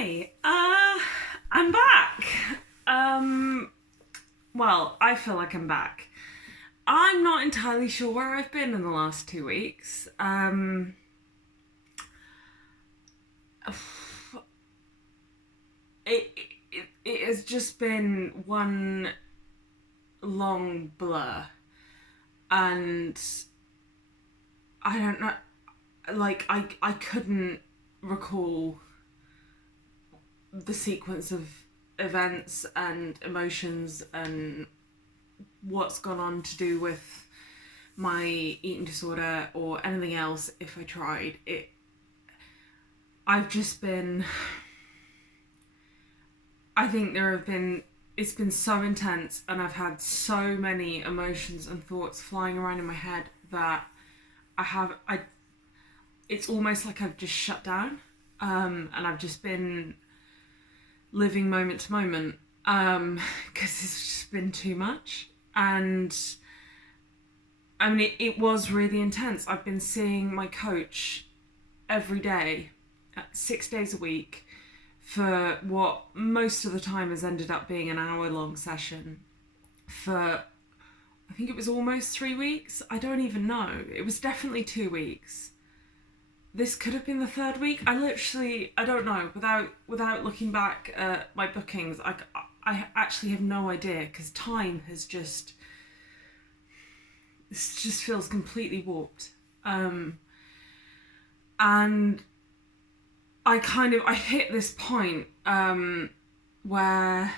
Hi, I'm back. Well, I feel like I'm back. I'm not entirely sure where I've been in the last 2 weeks. It has just been one long blur, and I don't know. I couldn't recall the sequence of events and emotions and what's gone on to do with my eating disorder or anything else if I tried it. I've just been I think there have been it's been so intense, and I've had so many emotions and thoughts flying around in my head that I it's almost like I've just shut down, and I've just been living moment to moment, because it's just been too much. And I mean, it was really intense. I've been seeing my coach every day, 6 days a week, for what most of the time has ended up being an hour-long session for, I think it was almost 3 weeks. I don't even know. It was definitely 2 weeks. This could have been the third week. I don't know. Without looking back at my bookings, I actually have no idea, because time has just, this just feels completely warped. And I hit this point where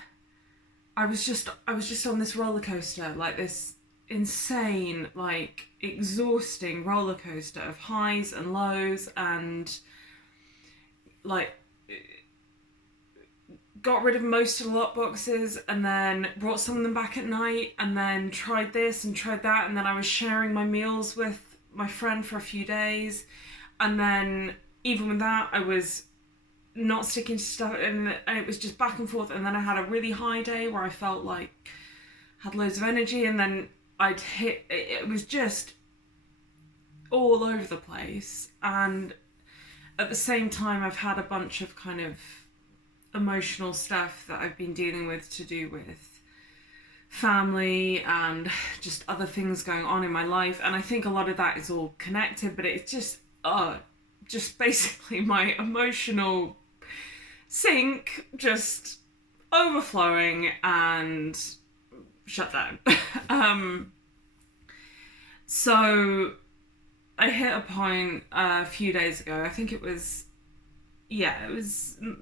I was just on this roller coaster, like this insane, like exhausting roller coaster of highs and lows, and like got rid of most of the lot boxes and then brought some of them back at night, and then tried this and tried that, and then I was sharing my meals with my friend for a few days, and then even with that I was not sticking to stuff, and it was just back and forth. And then I had a really high day where I felt like had loads of energy, and then I'd hit, it was just all over the place. And at the same time I've had a bunch of kind of emotional stuff that I've been dealing with, to do with family and just other things going on in my life, and I think a lot of that is all connected, but it's just basically my emotional sink just overflowing and shut down. So I hit a point a few days ago. I think it was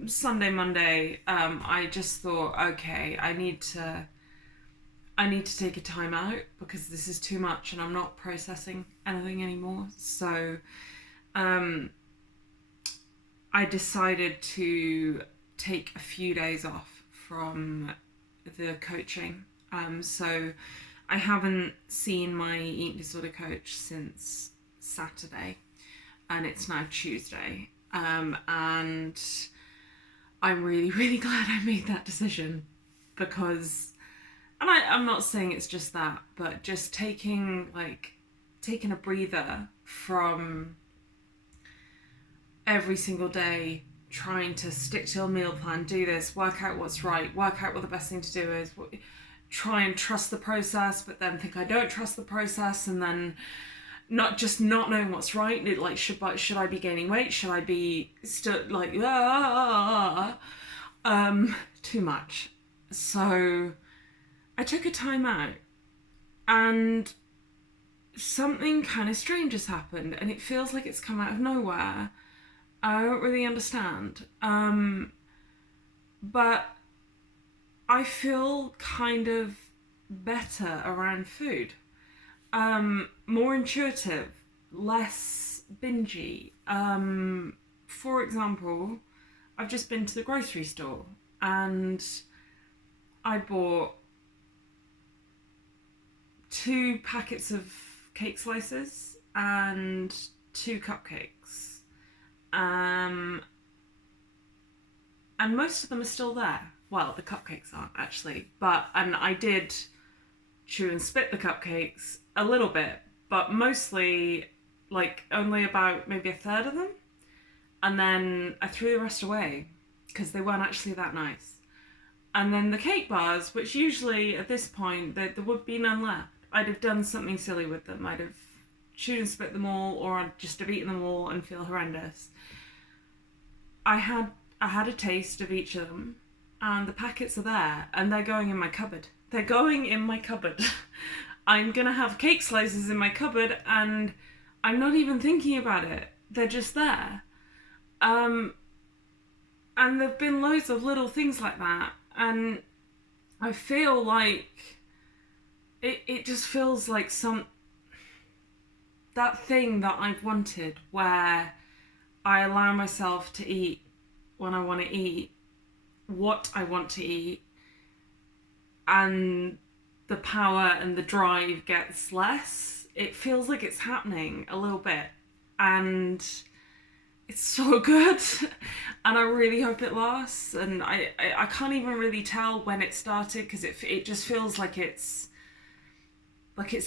Sunday, Monday. I just thought, okay, I need to take a time out, because this is too much and I'm not processing anything anymore. So I decided to take a few days off from the coaching. So I haven't seen my eating disorder coach since Saturday, and it's now Tuesday. And I'm really, really glad I made that decision, because, and I'm not saying it's just that, but just taking a breather from every single day trying to stick to a meal plan, do this, work out what's right, work out what the best thing to do is, try and trust the process, but then think I don't trust the process, and then not knowing what's right. Like, should I be gaining weight? Should I be still like too much? So I took a time out, and something kind of strange has happened, and it feels like it's come out of nowhere. I don't really understand. But I feel kind of better around food. More intuitive, less bingy. For example, I've just been to the grocery store, and I bought 2 packets of cake slices and 2 cupcakes. And most of them are still there. Well, the cupcakes aren't actually, and I did chew and spit the cupcakes a little bit, but mostly, like, only about maybe a third of them, and then I threw the rest away. because they weren't actually that nice. And then the cake bars, which usually at this point there would be none left. I'd have done something silly with them. I'd have chewed and spit them all, or I'd just have eaten them all and feel horrendous. I had a taste of each of them, and the packets are there, and they're going in my cupboard. They're going in my cupboard. I'm gonna have cake slices in my cupboard, and I'm not even thinking about it. They're just there. And there've been loads of little things like that, and I feel like it just feels like that thing that I've wanted, where I allow myself to eat when I want to eat, what I want to eat, and the power and the drive gets less. It feels like it's happening a little bit, and it's so good. And I really hope it lasts. And I can't even really tell when it started, because it just feels like it's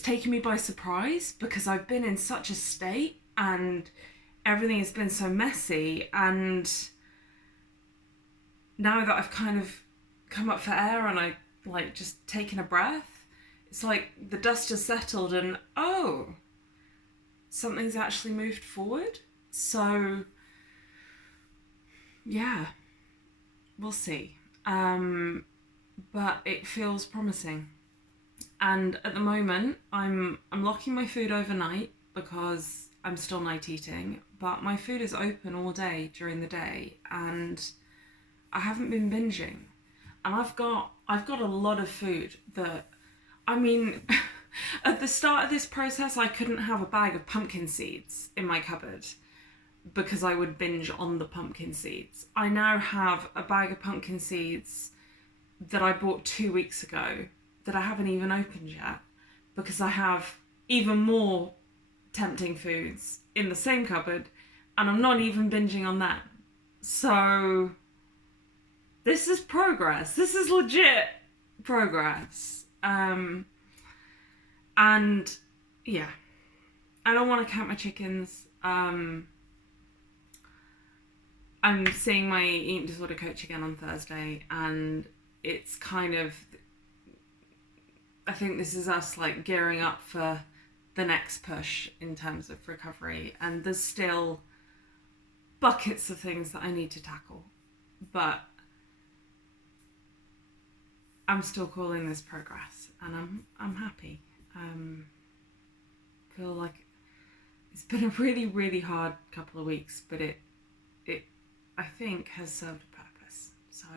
taken me by surprise, because I've been in such a state and everything has been so messy, and now that I've kind of come up for air and I like just taken a breath, it's like the dust has settled and something's actually moved forward. So yeah, we'll see. But it feels promising. And at the moment I'm locking my food overnight because I'm still night eating, but my food is open all day during the day, and I haven't been binging. And I've got a lot of food that, I mean, at the start of this process, I couldn't have a bag of pumpkin seeds in my cupboard because I would binge on the pumpkin seeds. I now have a bag of pumpkin seeds that I bought 2 weeks ago that I haven't even opened yet, because I have even more tempting foods in the same cupboard, and I'm not even binging on that. So this is progress. This is legit progress. And yeah, I don't want to count my chickens. I'm seeing my eating disorder coach again on Thursday, and it's kind of, I think this is us like gearing up for the next push in terms of recovery, and there's still buckets of things that I need to tackle, but I'm still calling this progress, and I'm happy. Feel like it's been a really, really hard couple of weeks, but it I think has served a purpose. So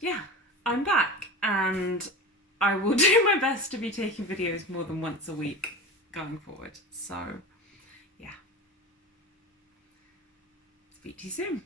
yeah, I'm back, and I will do my best to be taking videos more than once a week going forward. So yeah, speak to you soon.